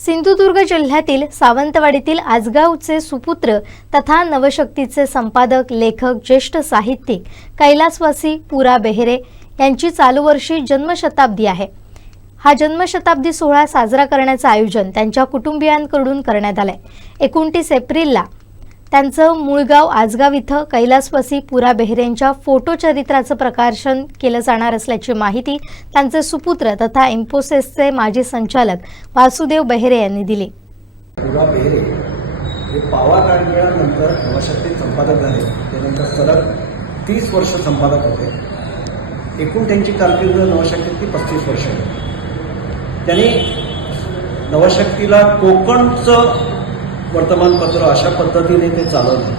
सिंधुदुर्ग जिल्ह्यातील सावंतवाडीतील आजगावचे सुपुत्र तथा नवशक्तीचे संपादक, लेखक, ज्येष्ठ साहित्यिक कैलासवासी पुरा बेहेरे यांची चालू वर्षी जन्मशताब्दी आहे। हा जन्मशताब्दी सोहळा साजरा करण्याचे आयोजन त्यांच्या कुटुंबियांकडून करण्यात आले। 29 एप्रिलला त्यांचं मूळ गाव आजगाव इथं कैलासवासी पुरा बेहेरेंच्या फोटो चरित्राचं प्रकाशन केलं जाणार असल्याची माहिती त्यांचे सुपुत्र तथा इन्फोसिसचे माजी संचालक वासुदेव बेहेरे यांनी दिली। पुरा बेहेरे हे पावा काळानंतर नवशक्ती संपादक झाले। त्यानंतर सलग 30 वर्ष संपादक होते। एकूण त्यांची कारकीर्द नवशक्तीतली 35 वर्ष आहे। त्यांनी नवशक्तीला कोकणचं वर्तमानपत्र अशा पद्धतीने ते चालवलं,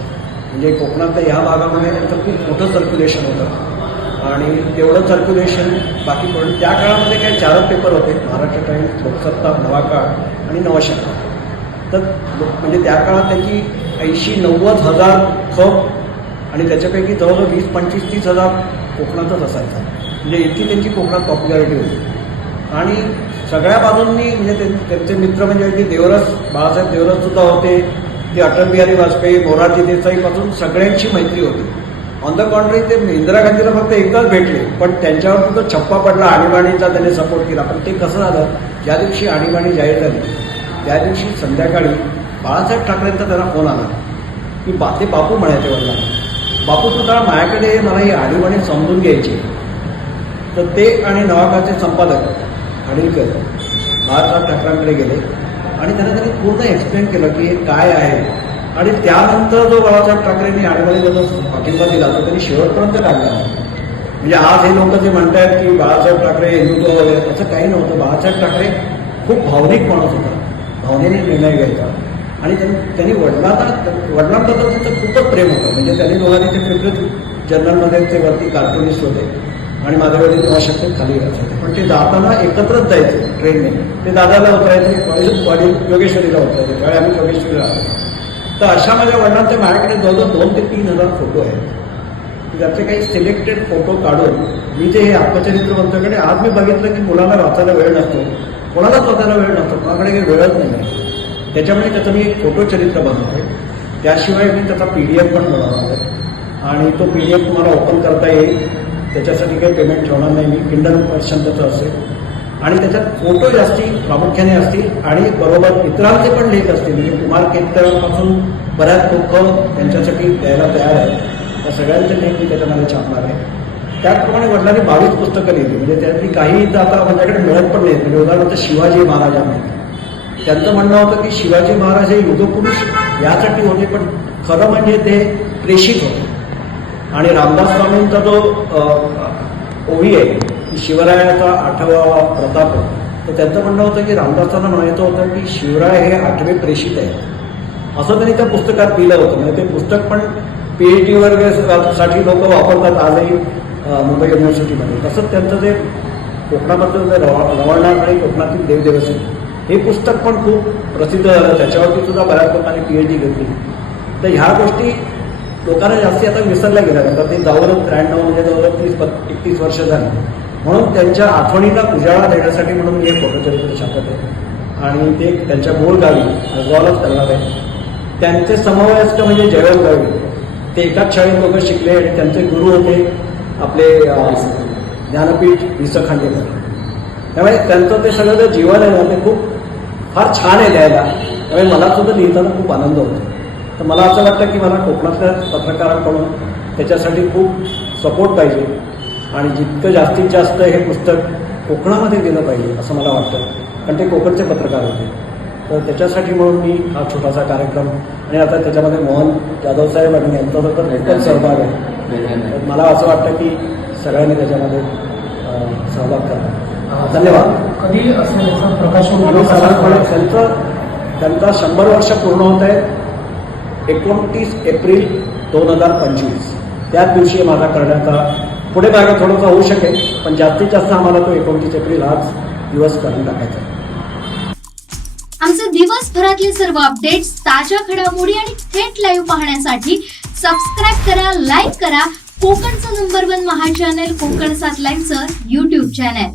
म्हणजे कोकणातल्या ह्या भागामध्ये त्यांचं खूप मोठं सर्क्युलेशन होतं आणि तेवढं सर्क्युलेशन बाकी पण त्या काळामध्ये काही 4 पेपर होते, महाराष्ट्र टाइम्स, लोकसत्ता, नवाकाळ आणि नवशक्ती। तर म्हणजे त्या काळात त्यांची 80-90 हजार खप आणि त्याच्यापैकी जवळजवळ 20-25-30 हजार कोकणातच असायचा, म्हणजे इतकी त्यांची कोकणात पॉप्युलॅरिटी होती। आणि सगळ्या बाजूंनी म्हणजे त्यांचे मित्र म्हणजे अगदी देवरस, बाळासाहेब देवरस सुद्धा होते, ते अटल बिहारी वाजपेयी, मोरारजी देसाईपासून सगळ्यांची मैत्री होती। ऑन द कॉन्ट्री ते इंदिरा गांधीला फक्त एकदाच भेटले, पण त्यांच्यावर सुद्धा छप्पा पडला, आणीबाणीचा त्यांनी सपोर्ट केला। पण ते कसं झालं, ज्या दिवशी आणीबाणी जाहीर झाली त्या दिवशी संध्याकाळी बाळासाहेब ठाकरेंचा त्यांना फोन आला की ते बापू म्हणायचे वडिलांना, बापू सुद्धा माझ्याकडे मला ही आणीबाणी समजून घ्यायची। तर ते आणि नवाकाळचे संपादक खाडीलकर बाळासाहेब ठाकरेंकडे गेले आणि त्यांनी पूर्ण एक्सप्लेन केलं की हे काय आहे। आणि त्यानंतर जो बाळासाहेब ठाकरेंनी आणीबाणीबद्दल पाठिंबा दिला तो त्यांनी शेवटपर्यंत काढला। म्हणजे आज हे लोक जे म्हणतात की बाळासाहेब ठाकरे हिंदुत्व वगैरे, असं काही नव्हतं। बाळासाहेब ठाकरे खूप भावनिक माणूस होता, भावनेने निर्णय घ्यायचा आणि त्यांनी वडिलांबद्दल त्यांचं खूपच प्रेम होतं। म्हणजे त्यांनी दोघांनी ते पीपल्स जर्नलमध्ये ते वरती कार्टुनिस्ट होते आणि माझ्या वडील नवशक्तीत खाली होते, पण ते जाताना एकत्रच जायचे ट्रेनने। ते दादाला उतरायचे, वडील योगेश्वरीला उतरायचे, त्यावेळी आम्ही योगेश्वरीला आलो। तर अशा माझ्या वडिलांचे माझ्याकडे जवळजवळ 2 ते 3 हजार फोटो आहेत। त्याचे काही सिलेक्टेड फोटो काढून मी जे हे आत्मचरित्र म्हणतोकडे आज मी बघितलं की मुलाला वाचायला वेळ नसतो, कोणालाच वाचायला वेळ नसतो, कोणाकडे काही वेळच नाही आहे। त्याच्यामुळे त्याचं मी एक फोटो चरित्र बनवतोय। त्याशिवाय मी त्याचा PDF पण बनवणार आहे आणि तो PDF तुम्हाला ओपन करता येईल। त्याच्यासाठी काही पेमेंट ठेवणार नाही मी, किंडल वर्षन त्याचं असेल आणि त्याच्यात फोटो जास्ती प्रामुख्याने असतील आणि बरोबर इतरांचे पण लेख असतील। म्हणजे कुमार केतकरपासून बऱ्याच लोक त्यांच्यासाठी द्यायला तयार आहेत, त्या सगळ्यांचे लेख मी त्याच्यामध्ये छापणार आहे। त्याचप्रमाणे वडिलांनी 22 पुस्तकं लिहिली, म्हणजे त्यातली काही आता माझ्याकडे मिळत पण नाहीत। म्हणजे उदाहरणार्थ शिवाजी महाराजांमध्ये त्यांचं म्हणणं होतं की शिवाजी महाराज हे युगपुरुष यासाठी होते, पण खरं म्हणजे ते प्रेषित होते। आणि रामदास स्वामींचा जो ओवी आहे की शिवरायाचा 8वा प्रताप आहे, तर त्यांचं म्हणणं होतं की रामदासांना म्हणायचं होतं की शिवराय हे 8वे प्रेषित आहे, असं त्यांनी त्या पुस्तकात लिहिलं होतं। म्हणजे ते पुस्तक पण PhD वर्गासाठी लोक वापरतात आजही मुंबई युनिव्हर्सिटीमध्ये। तसंच त्यांचं जे कोकणाबद्दल जे रवळनाथ आणि कोकणातील देवदेवसी हे पुस्तक पण खूप प्रसिद्ध झालं, त्याच्यावरती सुद्धा बऱ्याच लोकांनी PhD घेतली। तर ह्या गोष्टी लोकांना जास्ती आता विसरल्या गेल्या, आता ते जवळजवळ 93 म्हणजे जवळजवळ 30-31 वर्ष झाली। म्हणून त्यांच्या आठवणीला उजाळा देण्यासाठी म्हणून मी हे फोटोचरित्र छापत आहे आणि ते त्यांच्या मूळ गावी आजगावलाच करणार आहे। त्यांचे समवयस्क म्हणजे जयवंत गावी, ते एकाच शाळेत दोघं शिकले आणि त्यांचे गुरु होते आपले ज्ञानपीठ वि.स. खांडेकर। त्यामुळे त्यांचं ते सगळं जे जीवन आहे ना ते खूप फार छान आहे लिहायला, त्यामुळे मला सुद्धा लिहिताना खूप आनंद होतो। तर मला असं वाटतं की मला कोकणातल्या पत्रकारांकडून त्याच्यासाठी खूप सपोर्ट पाहिजे आणि जितकं जास्तीत जास्त हे पुस्तक कोकणामध्ये दिलं पाहिजे असं मला वाटतं, कारण ते कोकणचे पत्रकार होते। तर त्याच्यासाठी म्हणून मी हा छोटासा कार्यक्रम आणि आता त्याच्यामध्ये मोहन जाधव साहेब आणि यांचा तर खूपच सहभाग आहे। तर मला असं वाटतं की सगळ्यांनी त्याच्यामध्ये सहभाग करा। धन्यवाद। कधी असं प्रकाशन त्यांचा 100 वर्ष पूर्ण होत आहेत 29 एप्रिल 2025। त्याच दिवशी माझा करण्याचा पुढे मागे थोडंसं होऊ शकेल, पण जास्तीत जास्त आम्हाला तो 29 एप्रिल हाच दिवस करून टाकायचा। आमचे दिवसभरातले सर्व अपडेट्स, ताज्या घडामोडी आणि थेट लाईव्ह पाहण्यासाठी सबस्क्राईब करा, लाईक करा कोकणचं नंबर 1 महा चॅनल कोकण 7 लाईव्हचं YouTube चॅनल।